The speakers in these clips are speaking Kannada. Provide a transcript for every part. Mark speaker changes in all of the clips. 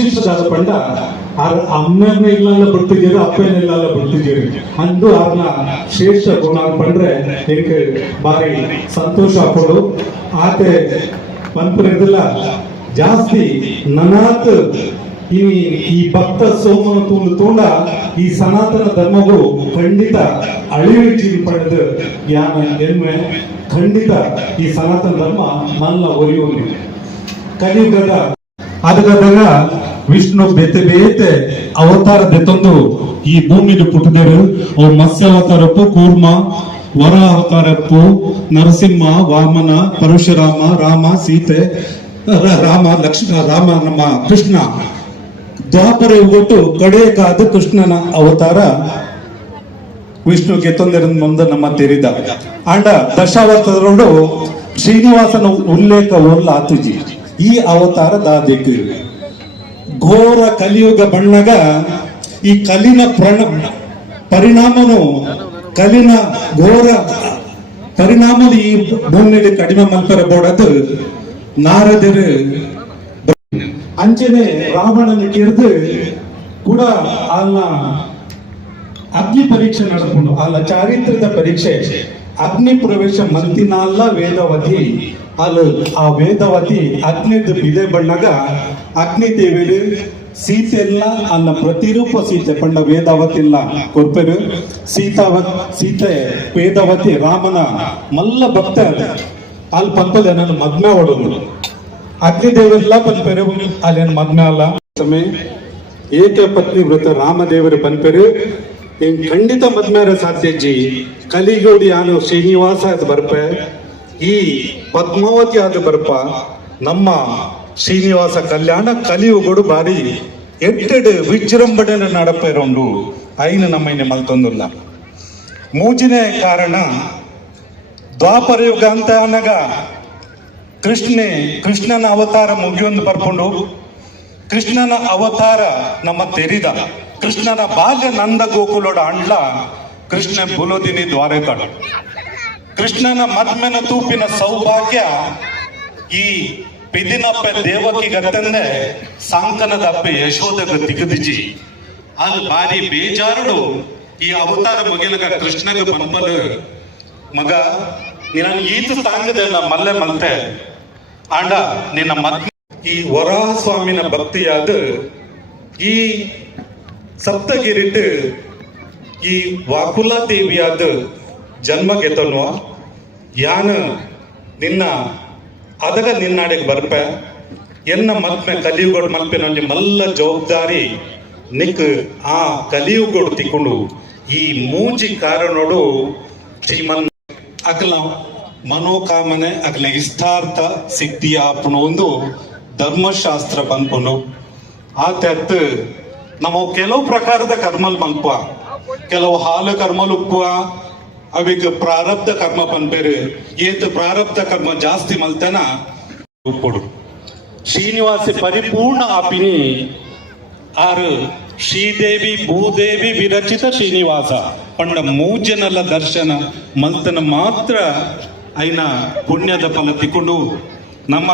Speaker 1: ವಿಶಿಷ್ಟವಾದ ಪಂಡ ಅಮ್ಮನ ಇಲ್ಲ ಬರ್ತಿದ್ದೀರ ಅಪ್ಪನ ಇಲ್ಲ ಬರ್ತಿದ್ದೀರಿ. ಅಂದು ಅವ್ರನ್ನ ಶ್ರೇಷ್ಠ ಗುಣ ಪಂಡ್ರೆ ಇದಕ್ಕೆ ಬಾರಿ ಸಂತೋಷ ಕೊಡು. ಆತೆ ಬಂದಿಲ್ಲ ಜಾಸ್ತಿ ನನಾತ್ ಈ ಈ ಭಕ್ತ ಸೋಮನ ತೂಂಡು ತೂಂಡ ಈ ಸನಾತನ ಧರ್ಮಗಳು ಖಂಡಿತ ಅಳಿವಿ ಜೀವಿ ಪಡೆದು ಯಾನ ಎನ್ಮೆ ಖಂಡಿತ ಈ ಸನಾತನ ಧರ್ಮ ನನ್ನ ಒಲಿಯೋನಿ ಕಲಿಯುಗದ ಅದಗದಾಗ ವಿಷ್ಣು ಬೇತೆ ಬೇತೆ ಅವತಾರ ದೆತ್ತೊಂದು ಈ ಭೂಮಿಲಿ ಪುಟ್ಟದೇರು ಅವ್ರು ಮತ್ಸ್ಯ ಅವತಾರಪ್ಪು ಕೂರ್ಮ, ವರ ಅವತಾರಪ್ಪು ನರಸಿಂಹ, ವಾಮನ, ಪರಶುರಾಮ, ರಾಮ, ಸೀತೆ ರಾಮ, ಲಕ್ಷ್ಮಣ, ರಾಮ, ನಮ್ಮ ಕೃಷ್ಣ. ದ್ವಾಪರ ಕಡೆ ಕಾದು ಕೃಷ್ಣನ ಅವತಾರ ವಿಷ್ಣು ತೊಂದರೆ ಮುಂದೆ ನಮ್ಮ ತೆರಿದ. ಅಂಡ ದಶಾವತಾರ ಶ್ರೀನಿವಾಸನ ಉಲ್ಲೇಖ ಓಲ್ಲ ಆತುಜಿ. ಈ ಅವತಾರ ದಾದಿಕ್ ಘೋರ ಕಲಿಯುಗ ಬಣ್ಣಗ ಈ ಕಲಿನ ಪ್ರಣ, ಪರಿಣಾಮನು ಕಲಿನ ಘೋರ ಪರಿಣಾಮದ ಈ ಭೂಮಿಯಲ್ಲಿ ಕಡಿಮೆ ಮಲ್ಪರ ಬೋಡದು ನಾರದರು ಅಂಚನೆ ರಾವಣನ ಕೇರ್ದು ಕೂಡ ಅಲ್ಲ ಅಗ್ನಿ ಪರೀಕ್ಷೆ ನಡೆಸ್ಕೊಂಡು ಅಲ್ಲ ಚಾರಿತ್ರದ ಪರೀಕ್ಷೆ. ಅಗ್ನಿ ಪ್ರವೇಶ ಮಂತಿನಲ್ಲ ವೇದವತಿ ಅಲ್ಲ ಆ ವೇದವತಿ ಅಗ್ನಿದ ಬಿದೆ ಬಣ್ಣಗ, ಅಗ್ನಿ ದೇವಿಡು ಸೀತೆಲ್ಲ ಅನ್ನ ಪ್ರತಿರೂಪ ಸೀತೆ ಪಂಡ ವೇದಾವತಿಲ್ಲ. ಕೊರ್ಪೆರು, ಸೀತಾವ ಸೀತೆ ವೇದಾವತಿ ರಾಮನ ಮಲ್ಲ ಭಕ್ತ ಅಲ್ಲಿ ಪಂಪದೆ ನನ್ನ ಮದ್ಮೆ ಹೊಡೋದು ಅಗ್ನಿದೇವರೆಲ್ಲ ಪನ್ಪೆರು ಅಲ್ಲೇನು ಮದ್ಮೆ ಅಲ್ಲ. ಸಮಯ ಏಕ ಪತ್ನಿ ವ್ರತ ರಾಮದೇವರು ಪನ್ಪೆರು ಏನ್ ಖಂಡಿತ ಮದ್ಮೇರ ಸಾಧ್ಯಜ್ಜಿ ಕಲಿಗೋಡಿ ಯಾನು ಶ್ರೀನಿವಾಸ ಅದು ಬರ್ಪ. ಈ ಪದ್ಮಾವತಿ ಆದ ಬರಪ್ಪ ನಮ್ಮ ಶ್ರೀನಿವಾಸ ಕಲ್ಯಾಣ ಕಲಿಯುಗಡು ಬಾರಿ ಎಟ್ಟೆಡು ವಿಜೃಂಭಣೆ ನಡಪೆರುಂಡು ಐನು ನಮ್ಮನೆ ಮಲ್ತೊಂದುಲ್ಲ ಮೂಜಿನೇ ಕಾರಣ ದ್ವಾಪರ ಯುಗ ಅಂತ ಅನ್ನಗ ಕೃಷ್ಣೆ ಕೃಷ್ಣನ ಅವತಾರ ಮುಗಿಯೊಂದು ಬರ್ಕೊಂಡು ಕೃಷ್ಣನ ಅವತಾರ ನಮ್ಮ ತೆರಿದ. ಕೃಷ್ಣನ ಬಾಲ್ಯ ನಂದ ಗೋಕುಲೋಡ ಅಂಡ್ಲ ಕೃಷ್ಣ ಬುಲೋದಿನಿ ದ್ವಾರಕಾಡು ಕೃಷ್ಣನ ಮದ್ಮೆನ ತೂಪಿನ ಸೌಭಾಗ್ಯ ಈ ಪಿದಿನಪ್ಪ ದೇವಕಿ ಗತ್ತಂದೆ ಸಾಂಕನದ ಅಪ್ಪ ಯಶೋಧಗ ತಿಗದಿಜಿ ಅದು ಬಾರಿ ಬೇಜಾರುಡು. ಈ ಅವತಾರ ಮುಗಿಲಗ ಕೃಷ್ಣಗ ಪಂಪಲು ಮಗ ನಿನ್ನ ಈತ ನಾ ಮಲ್ಲೆ ಮಲ್ತೆ. ಆಂಡ, ನಿನ್ನ ಮದ್ ಈ ವರಾಹ ಸ್ವಾಮಿನ ಭಕ್ತಿಯಾದ ಈ ಸಪ್ತಗಿರಿಟ್ಟು ಈ ವಾಕುಲಾ ದೇವಿಯಾದ ಜನ್ಮ ಗೆತನು ಯಾನ ನಿನ್ನ ಅದಗ ನಿನ್ನಾಡಿಗೆ ಬರ್ಪೆ. ಎನ್ನ ಮಲ್ಪೆ ಕಲಿಯುಗೋಡು ನನಗೆ ಮಲ್ಲ ಜವಾಬ್ದಾರಿ ನಿಕ್ ಆ ಕಲಿಯುಗೋಡ್ ತಿಕ್ಕೊಂಡು. ಈ ಮೂಜಿ ಕಾರಣೋಡು ಶ್ರೀಮನ್ ಅಕಲ ಮನೋಕಾಮನೆ ಅಕಲ ಇಷ್ಟಾರ್ಥ ಸಿದ್ಧಿ ಆಪುಣ ಒಂದು ಧರ್ಮಶಾಸ್ತ್ರ ಬಂದ್ಕೊಂಡು ಆತ ನಾವು ಕೆಲವು ಪ್ರಕಾರದ ಕರ್ಮಲ್ ಮಲ್ಪ ಕೆಲವು ಹಾಲು ಕರ್ಮಲ್ ಉಪ್ಪುವ ಅವಿಗೆ ಪ್ರಾರಬ್ಧ ಕರ್ಮ ಪನ್ಪೇರು. ಏತ್ ಪ್ರಾರಬ್ಧ ಕರ್ಮ ಜಾಸ್ತಿ ಮಲ್ತನ ಉಪ್ಪುಡು ಶ್ರೀನಿವಾಸ ಪರಿಪೂರ್ಣ ಆಪಿನಿ. ಆರು, ಶ್ರೀದೇವಿ ಭೂದೇವಿ ವಿರಚಿತ ಶ್ರೀನಿವಾಸ. ಪಂಡ ಮೂಜನಲ್ಲ ದರ್ಶನ ಮಲ್ತನ ಮಾತ್ರ ಐನ ಪುಣ್ಯದ ಫಲ ತಿಕ್ಕೊಂಡು ನಮ್ಮ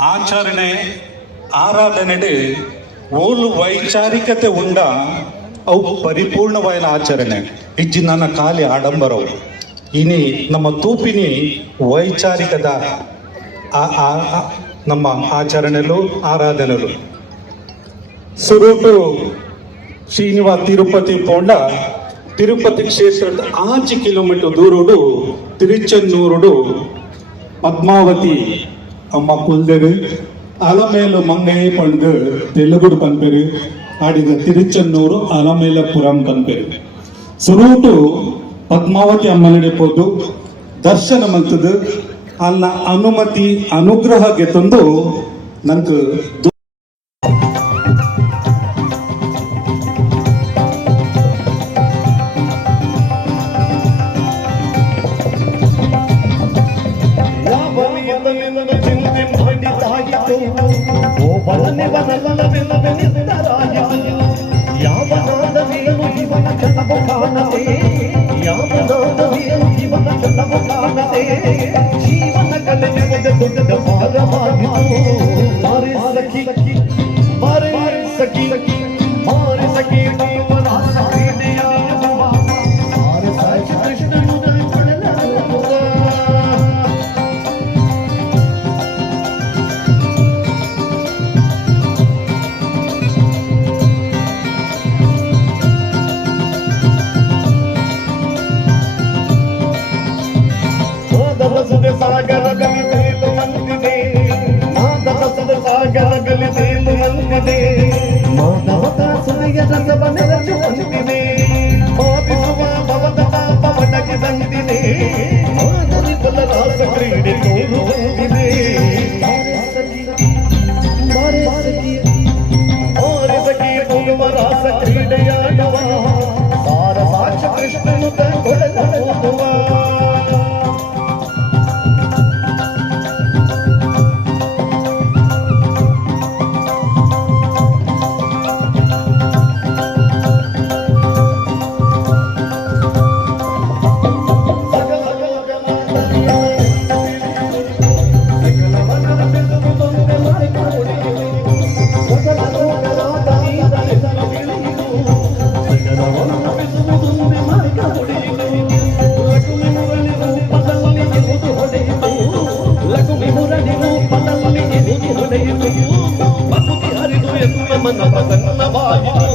Speaker 1: ಆಚರಣೆ, ಆರಾಧನೆಡೆ ಓಲು ವೈಚಾರಿಕತೆ ಉಂಡ ಅವು ಪರಿಪೂರ್ಣವಾದ ಆಚರಣೆ. ಇಜ್ಜಿ ನನ್ನ ಖಾಲಿ ಆಡಂಬರವು ಇನಿ ನಮ್ಮ ತೂಪಿನಿ ವೈಚಾರಿಕದ ನಮ್ಮ ಆಚರಣೆಲು, ಆರಾಧನೆಲು. ಸುರುಟು ಶ್ರೀನಿವಾಸ ತಿರುಪತಿ ಪೋಂಡ ತಿರುಪತಿ ಕ್ಷೇತ್ರದ ಆಚೆ ಕಿಲೋಮೀಟರ್ ದೂರುಡು ತಿರುಚನ್ನೂರುಡು ಪದ್ಮಾವತಿ ಅಮ್ಮ ಕುಲ್ದೆರು ಅಲಮೇಲು ಮಂಗೈ ಪಂಡು ತೆಲುಗುಡು ಪನ್ಪೆರು, ಆಡಿದ ತಿರುಚನ್ನೂರು ಅಲಮೇಲಪುರಂ ಪನ್ಪೆರು. ಸುರೂಟು ಪದ್ಮಾವತಿ ಅಮ್ಮನಡೆ ಪೋದು, ದರ್ಶನ ಮಂತದ್ದು ಅಲ್ಲ ಅನುಮತಿ ಅನುಗ್ರಹ ಗೆತಂದು ನಂಗೆ
Speaker 2: ಜೀವನ ಕಲೆ ನೆನೆದ ದೊಡ್ಡದ ಭಾರವಾಗಿತು ಸಾಗರದಲ್ಲಿ ತೇಲುವಂತಿದೆ ಮಾದರಸದ ಸಾಗರದಲ್ಲಿ ತೇಲುವಂತಿದೆ ಮಾನವತ ಸುನೆಯ ರಸವ ನೆರಚುವಂತಿದೆ ನಮನ ಪ್ರಸನ್ನವಾಯಿತು